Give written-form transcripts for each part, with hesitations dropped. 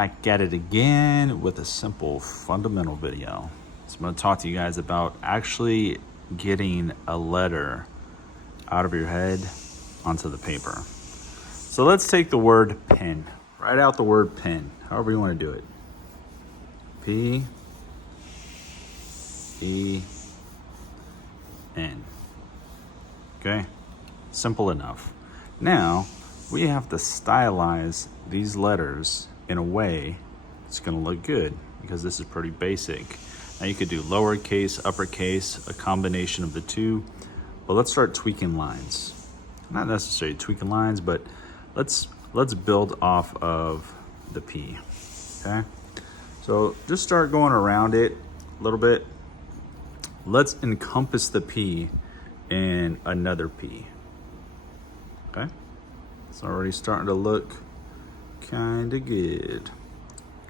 Back at it again with a simple fundamental video. So I'm going to talk to you guys about actually getting a letter out of your head onto the paper. So let's take the word pen. Write out the word pen, however you want to do it. P-E-N. Okay, simple enough. Now we have to stylize these letters in a way it's going to look good, because this is pretty basic. Now you could do lowercase, uppercase, a combination of the two, but let's start tweaking lines. Not necessarily tweaking lines, but let's build off of the P. Okay, so just start going around it a little bit. Let's encompass the P in another P. Okay, it's already starting to look kind of good.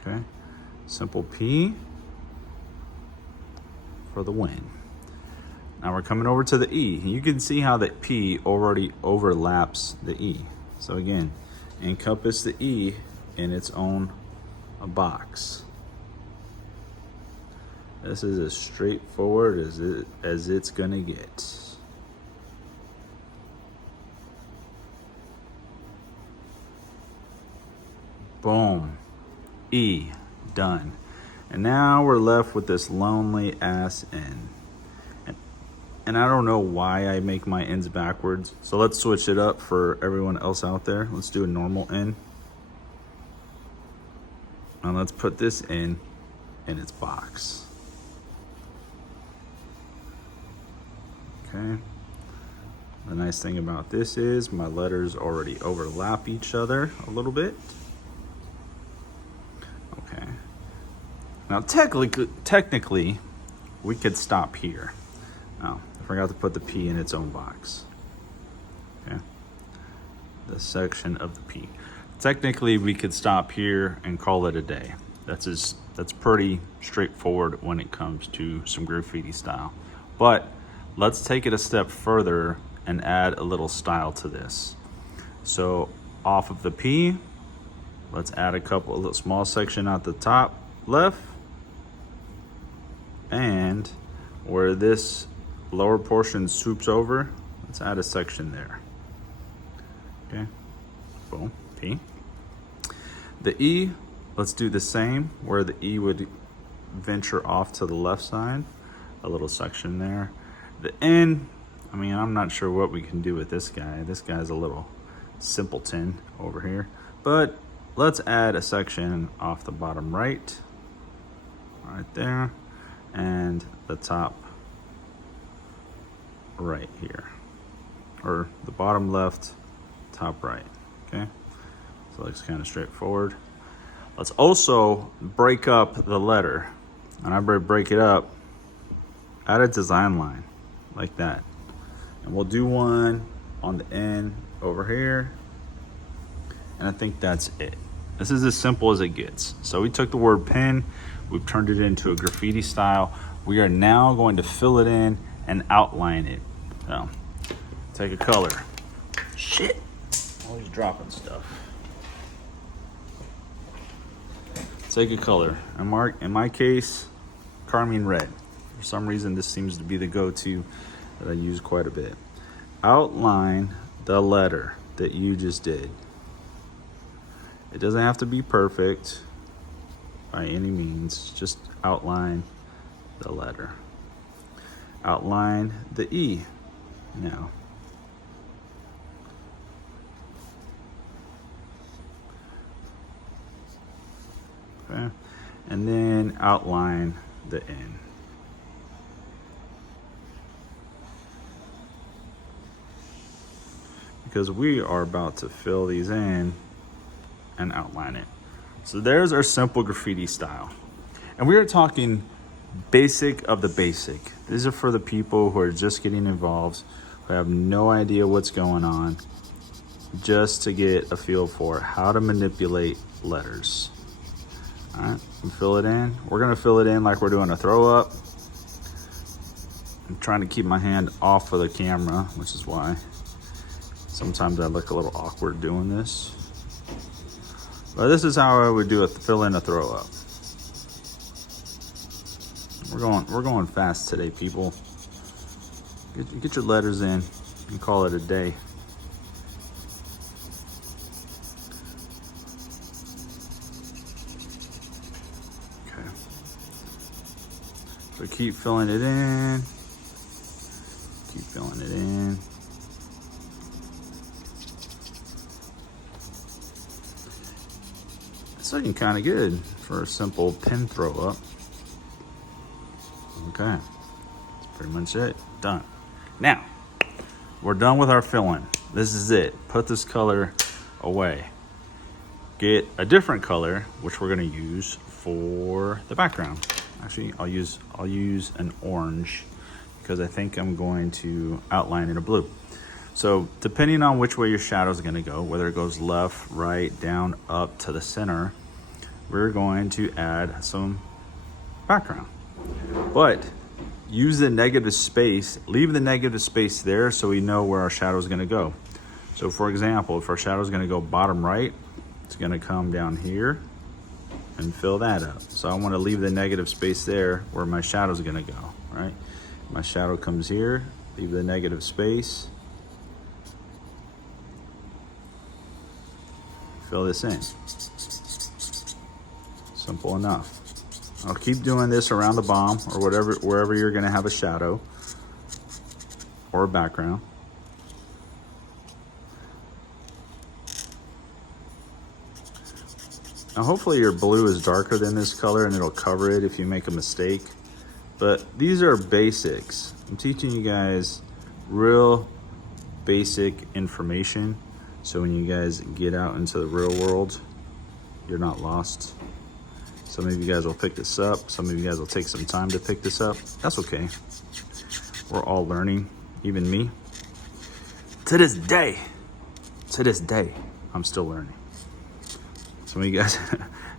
Okay, simple P for the win. Now we're coming over to the E. You can see how the P already overlaps the E. So again, encompass the E in its own box. This is as straightforward as it's gonna get. Boom. E. Done. And now we're left with this lonely ass N. And I don't know why I make my N's backwards. So let's switch it up for everyone else out there. Let's do a normal N. And let's put this in its box. Okay. The nice thing about this is my letters already overlap each other a little bit. Okay. Now technically, we could stop here. Now, I forgot to put the P in its own box. Okay. The section of the P. Technically, we could stop here and call it a day. That's pretty straightforward when it comes to some graffiti style. But let's take it a step further and add a little style to this. So off of the P, let's add a little small section at the top left, and where this lower portion swoops over, let's add a section there. Okay, boom, P. The E, let's do the same, where the E would venture off to the left side, a little section there. The N, I mean, I'm not sure what we can do with this guy. This guy's a little simpleton over here, but let's add a section off the bottom right there, and the top right here, or the bottom left, top right. Okay, so it looks kind of straightforward. Let's also break up the letter, and I break it up, add a design line like that, and we'll do one on the end over here, and I think that's it. This is as simple as it gets. So we took the word pen, we've turned it into a graffiti style. We are now going to fill it in and outline it. So take a color. Shit, always dropping stuff. Take a color. In my case, carmine red. For some reason, this seems to be the go-to that I use quite a bit. Outline the letter that you just did. It doesn't have to be perfect by any means, just outline the letter. Outline the E now. Okay, and then outline the N. Because we are about to fill these in and outline it. So there's our simple graffiti style. And we are talking basic of the basic. These are for the people who are just getting involved, who have no idea what's going on, just to get a feel for how to manipulate letters. All right, and fill it in. We're gonna fill it in like we're doing a throw up. I'm trying to keep my hand off of the camera, which is why sometimes I look a little awkward doing this. But this is how I would do a fill in a throw up. We're going fast today, people. Get your letters in and call it a day. Okay. So keep filling it in. Keep filling it in. It's looking kind of good for a simple pin throw up. Okay, that's pretty much it. Done. Now, we're done with our filling. This is it. Put this color away. Get a different color, which we're gonna use for the background. Actually, I'll use an orange because I think I'm going to outline in a blue. So depending on which way your shadow is gonna go, whether it goes left, right, down, up to the center, we're going to add some background. But use the negative space, leave the negative space there so we know where our shadow is gonna go. So for example, if our shadow is gonna go bottom right, it's gonna come down here and fill that up. So I wanna leave the negative space there where my shadow is gonna go, right? My shadow comes here, leave the negative space, fill this in. Simple enough. I'll keep doing this around the bomb or whatever, wherever you're gonna have a shadow or a background. Now hopefully your blue is darker than this color and it'll cover it if you make a mistake. But these are basics. I'm teaching you guys real basic information. So when you guys get out into the real world, you're not lost. Some of you guys will pick this up. Some of you guys will take some time to pick this up. That's okay. We're all learning, even me. To this day, I'm still learning. Some of you guys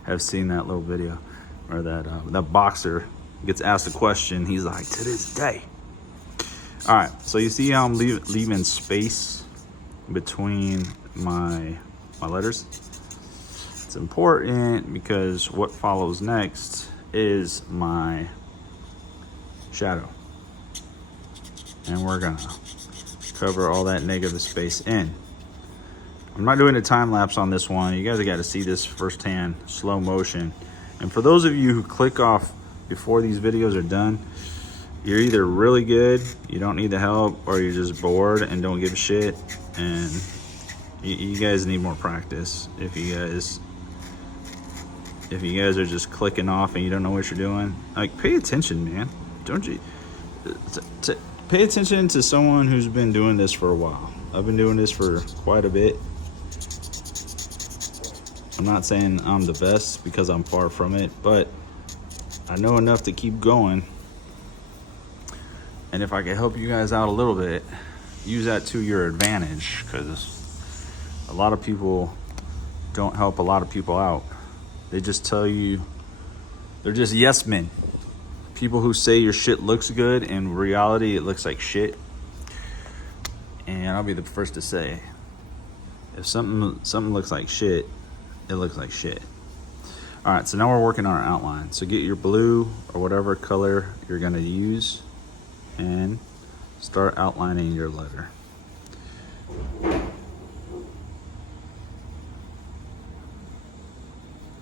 have seen that little video where that boxer gets asked a question. He's like, to this day. All right, so you see how I'm leaving space between my letters? It's important because what follows next is my shadow. And we're gonna cover all that negative space in. I'm not doing a time lapse on this one. You guys have got to see this firsthand, slow motion. And for those of you who click off before these videos are done, you're either really good, you don't need the help, or you're just bored and don't give a shit. And you guys need more practice. If you guys are just clicking off and you don't know what you're doing, like, pay attention, man. Don't you? Pay attention to someone who's been doing this for a while. I've been doing this for quite a bit. I'm not saying I'm the best because I'm far from it, but I know enough to keep going. And if I can help you guys out a little bit, use that to your advantage, because a lot of people don't help a lot of people out. They just tell you, they're just yes men. People who say your shit looks good, in reality it looks like shit. And I'll be the first to say, if something looks like shit, it looks like shit. All right, so now we're working on our outline. So get your blue or whatever color you're gonna use and start outlining your letter.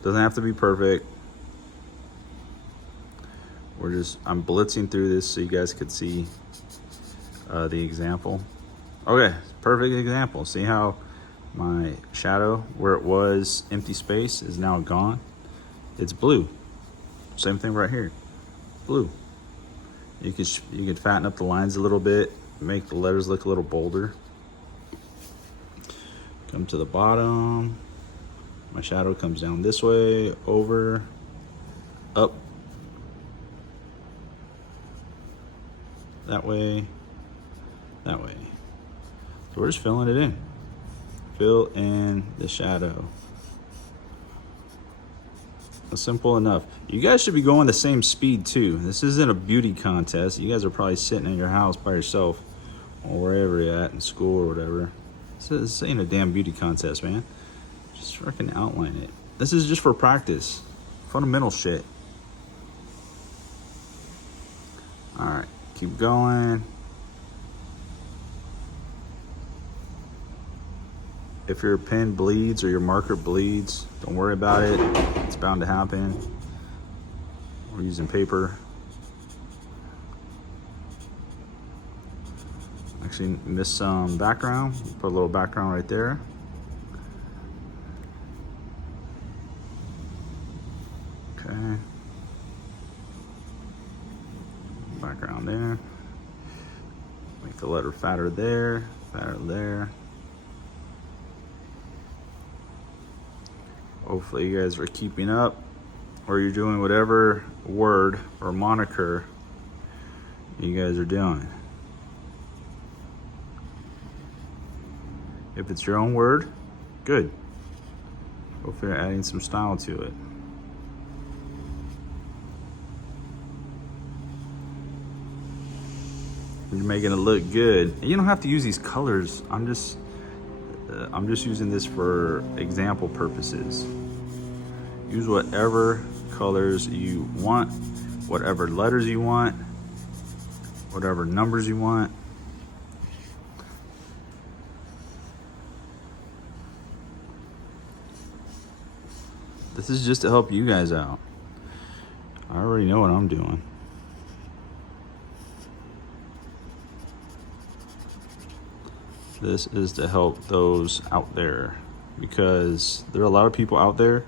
Doesn't have to be perfect. I'm blitzing through this so you guys could see the example. Okay, perfect example. See how my shadow, where it was empty space, is now gone? It's blue. Same thing right here, blue. You could fatten up the lines a little bit, make the letters look a little bolder. Come to the bottom. My shadow comes down this way, over, up, that way, that way. So we're just filling it in. Fill in the shadow. That's simple enough. You guys should be going the same speed too. This isn't a beauty contest. You guys are probably sitting in your house by yourself or wherever you're at, in school or whatever. This ain't a damn beauty contest, man. Just freaking outline it. This is just for practice. Fundamental shit. All right, keep going. If your pen bleeds or your marker bleeds, don't worry about it. It's bound to happen. We're using paper. Actually missed some background. Put a little background right there. Okay. Background there. Make the letter fatter there, fatter there. Hopefully you guys are keeping up, or you're doing whatever word or moniker you guys are doing. If it's your own word, good. Hopefully you're adding some style to it. You're making it look good. You don't have to use these colors. I'm just using this for example purposes. Use whatever colors you want, whatever letters you want, whatever numbers you want. This is just to help you guys out. I already know what I'm doing. This is to help those out there, because there are a lot of people out there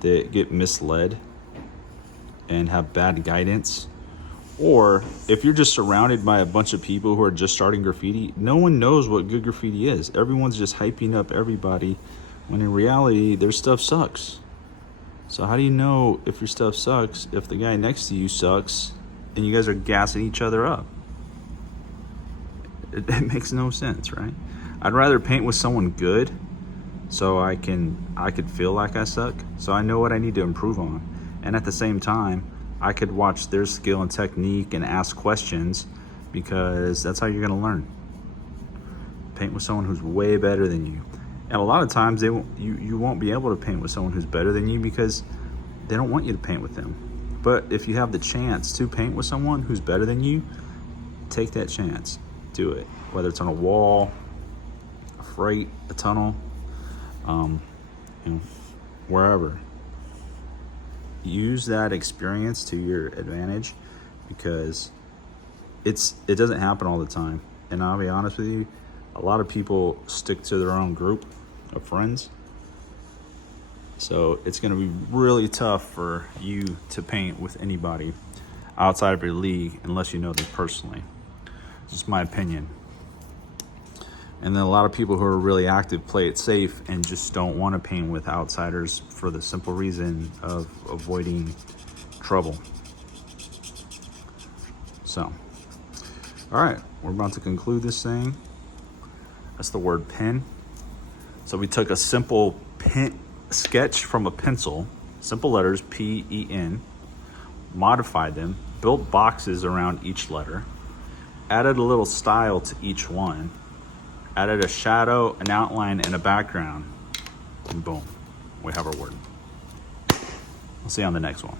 that get misled and have bad guidance. Or if you're just surrounded by a bunch of people who are just starting graffiti, no one knows what good graffiti is. Everyone's just hyping up everybody, when in reality their stuff sucks. So how do you know if your stuff sucks if the guy next to you sucks and you guys are gassing each other up? It makes no sense, right? I'd rather paint with someone good so I could feel like I suck, so I know what I need to improve on. And at the same time, I could watch their skill and technique and ask questions, because that's how you're gonna learn. Paint with someone who's way better than you. And a lot of times you won't be able to paint with someone who's better than you because they don't want you to paint with them. But if you have the chance to paint with someone who's better than you, take that chance. Do it. Whether it's on a wall, a freight, a tunnel, wherever. Use that experience to your advantage, because it doesn't happen all the time. And I'll be honest with you, a lot of people stick to their own group of friends. So it's gonna be really tough for you to paint with anybody outside of your league unless you know them personally. It's just my opinion. And then a lot of people who are really active play it safe and just don't want to paint with outsiders for the simple reason of avoiding trouble. So, all right, we're about to conclude this thing. That's the word pen. So we took a simple pen sketch from a pencil, simple letters, P-E-N, modified them, built boxes around each letter, added a little style to each one, added a shadow, an outline, and a background, and boom, we have our word. We'll see you on the next one.